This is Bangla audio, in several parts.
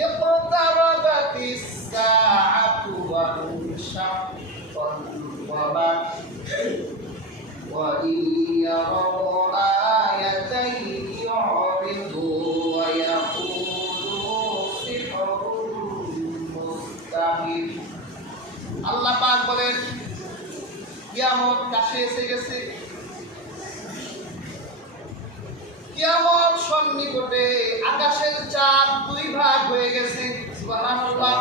ইকতারাবাতিস সাআতু ওয়া ইনশাক্কাল কমার ওয়া ইয়ারাউ আয়াতান ইউরিদু ওয়া ইয়াকুলু সিহরুন মুস্তামির। আল্লাহ পাক বলেন কিয়ামত কাছে এসে গেছে, কিয়ামত সন্নিকটে, আকাশের চাঁদ দুই ভাগ হয়ে গেছে। সুবহানাল্লাহ।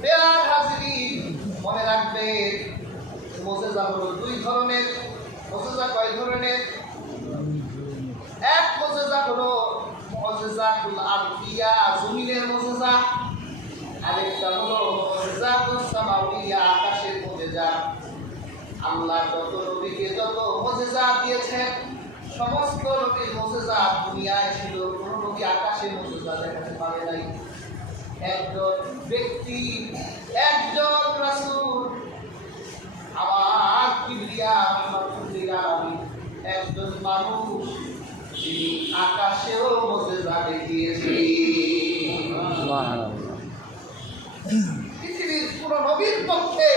প্রিয় হাজিরিন, মনে রাখবেন মুজিজা হলো দুই ধরনের। মুজিজা কয় ধরনের? এক মুজিজা হলো মুজিজাতুল আরদিয়া, জমিনের মুজিজা। আরেকটা হলো মুজিজাতুস সামাউইয়া, আকাশের মুজিজা। আল্লাহ যত নবীকে যত মুজিজা দিয়েছেন, সমস্ত নবীর মুজিজা দুনিয়ায় ছিল, কোন নবী আকাশে মুজিজা দেখাতে পারে নাই। একজন ব্যক্তি, একজন রাসূল, আমার কিবরিয়া রাহমাতুল্লিল আলামিন, একজন মানুষ, যিনি আকাশেও মুজিজা দেখিয়েছেন। সুবহানাল্লাহ। পৃথিবীর কোন নবীর পক্ষে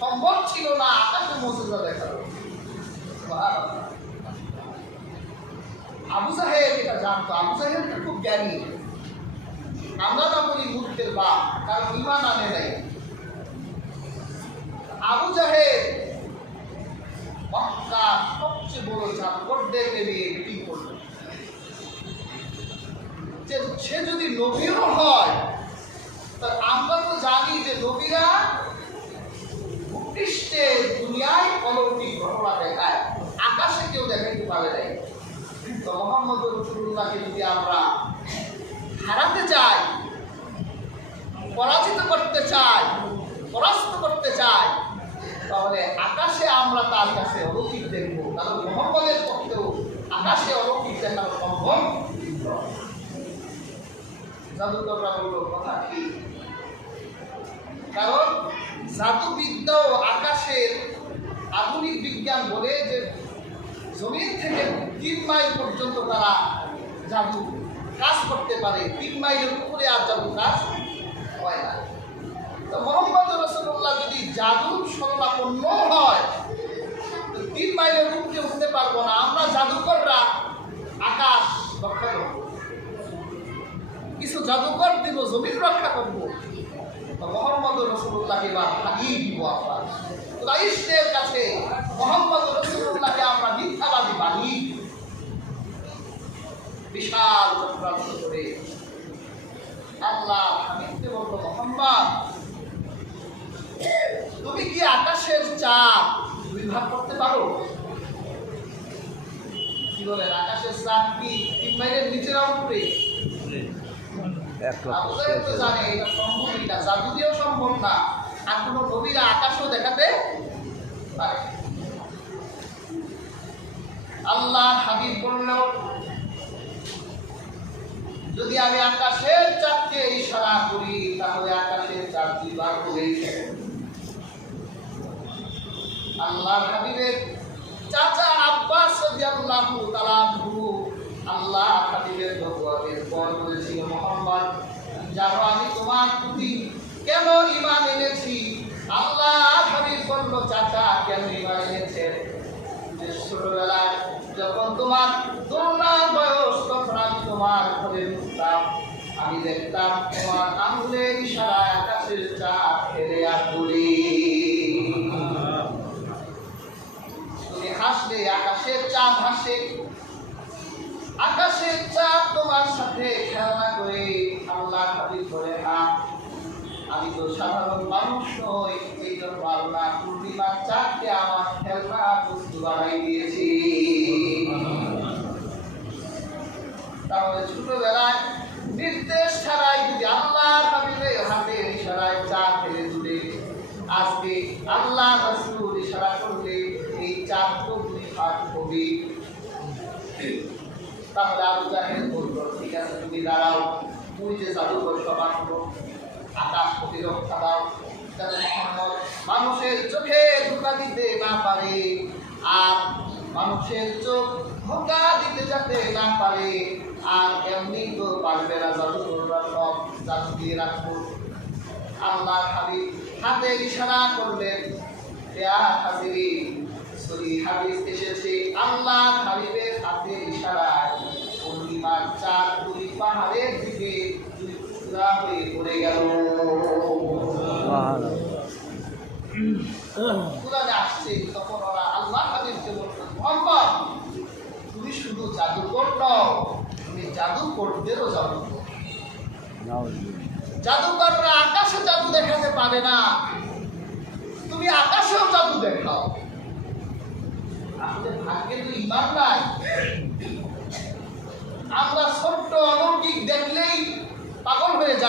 সম্ভব ছিল না আকাশে মুজিজা দেখানো। সুবহানাল্লাহ। আবু জাহেল এটা জানতো। আবু জাহেল খুব জ্ঞানী। আমরা না বলি মূর্খের বাপ, কারণ ঈমান আনে নাই। আবু জাহেল মক্কার সবচেয়ে বড় জাদুকরদেরকে নিয়ে মিটিং করল যে সে যদি নবীও হয়, তা আমরা তো জানি যে নবীরা ভূপৃষ্ঠে দুনিয়ায় অলৌকিক ঘটনা দেখায়, আকাশে কেউ দেখাইতে পারে নাই। তো মুহাম্মদ রাসূলুল্লাহকে যদি আমরা হারাতে চাই, পরাজিত করতে চাই, পরাস্ত করতে চাই, তাহলে আকাশে আমরা তার কাছে অলৌকিক দেখব। কারণ মুহাম্মদের পক্ষেও আকাশে অলৌকিক দেখানো সম্ভব। জাদুকররা বলল কথা কি? কারণ জাদুবিদ্যাও আকাশের আধুনিক বিজ্ঞান বলে যে জমিন থেকে 3 মাইল পর্যন্ত তারা জাদু কাজ করতে পারে, 3 মাইলের উপরে আর জাদু কাজ হয় না। তো মুহাম্মদ রাসূলুল্লাহ যদি জাদুর শরণাপন্ন হয়, 3 মাইলের উপরে উঠতে পারবো না। আমরা জাদুকররা আকাশ রক্ষা করব, কিছু জাদুকর দিব, জমিন রক্ষা করবো। মুহাম্মদ রাসূলুল্লাহকে এবার ভাগিয়ে দিব। আমরা কুরাইশদের কাছে মুহাম্মদ রাসূলুল্লাহকে আমরা মিথ্যাবাদী বানিয়ে বিশাল চক্রান্ত করে আল্লাহ হাবিবকে বলল, মুহাম্মদ তুমি কি আকাশের চাঁদ দুই ভাগ করতে পারো? কি বলেন, আকাশের চাঁদ কি 3 মাইলের নিচে না উপরে? আবু জাহেল তো জানে এটা সম্ভবই না, জাদু দিয়েও সম্ভব না, আর কোনো নবীরা আকাশও দেখাতে পারে। আল্লাহ হাবিব বলল, যদি আমি আকাশের চাঁদকে ইশারা করি, তাহলে আকাশের চাঁদ দুইবার করে। আল্লাহ হাবিবের চাচা আব্বাস রাদিয়াল্লাহু তাআলা আনহু আল্লাহ হাবিবের ভগবতের পর বলেছিল, মুহাম্মদ জানো আমি তোমার প্রতি কেন ঈমান এনেছি? আল্লাহ হাবিব বলল, চাচা কেন ঈমান এনেছেন? যে ছোটবেলায় যখন তোমার তরুণা বয়স, তখন আমি তোমার ঘরে ঢুকতাম, আমি দেখতাম তোমার আঙুলের ইশারায় আকাশের চাঁদ ফেলে আর বলি, তুমি হাসলে আকাশের চাঁদ হাসে, আকাশের চাঁদ তোমার সাথে খেলনা করে। আল্লাহ হাবিব বলে, না আমি তো সাধারণ মানুষ নই, এই জন্য আল্লাহ পূর্ণিমার চাঁদকে আমার খেলনা বস্তু বানাই দিয়েছি। তাহলে ছোটবেলায় নির্দেশ ছাড়াই যদি আল্লাহ হাবিবের হাতের ইশারায় চাঁদ ফেলে তুলে, আজকে আল্লাহ রাসূল ইশারা করলে এই চাঁদ তো 2 ভাগ হবে। তাহলে আবু জাহেল বলল, ঠিক আছে তুমি দাঁড়াও, তুমি যে জাদুকর সবার হলো, আকাশ প্রতিরক্ষা দাও, যাতে মুহাম্মদ মানুষের চোখে ধোঁকা দিতে না পারে, আর মানুষের চোখ ধোঁকা দিতে যাতে না পারে। আর এমনি তো পারবে না, জাদুকররা সব জাদু দিয়ে রাখবো। আল্লাহ হাবিব হাতের ইশারা করলেন। ইয়া হাজিরিন, সহি হাদিস এসেছে আল্লাহ হাবিবের হাতের ইশারায় পূর্ণিমার চাঁদ দুই পাহাড়ের দিকে দুই টুকরা হয়ে পড়ে গেল। কুরআনে আসছে, তখন ওরা আল্লাহ হাবিবকে বললেন, মুহাম্মদ তুমি শুধু জাদুকর নও, তুমি জাদুকরদেরও জাদুকর। জাদুকররা আকাশে জাদু দেখাতে পারে না, তুমি আকাশেও জাদু দেখাও। আমাদের ভাগ্যে তো ইমান নাই। আমরা ছোট্ট অলৌকিক দেখলেই পাগল হয়ে যাই।